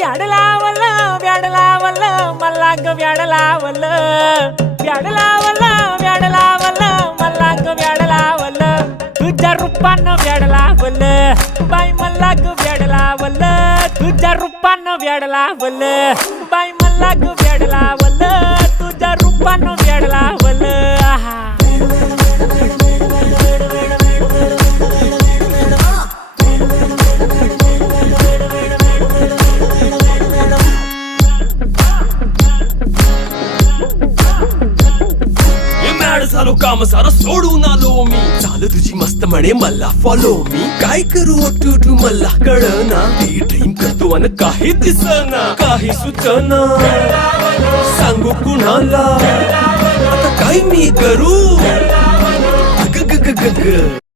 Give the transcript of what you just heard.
व्याड लावलं व्याड लावलं मला ग व्याड लावलं व्याड लावलं व्याड लावलं मला ग व्याड लावलं तुझ्या रूपानं व्याड लावलं बाई मला ग व्याड लावलं तुझ्या रूपानं व्याड लावलं बाई मला ग व्याड लावलं तुझ्या रूपानं व्याड लावलं आहा झालो काम सारं सोडून आलो मी चाल तुझी मस्त म्हणे मला फॉलो मी काय करू टू मला कळना ती ड्रीम करतो अन काही दिसना काही सुचना सांगू कुणाला आता काय मी करू ग ग ग ग ग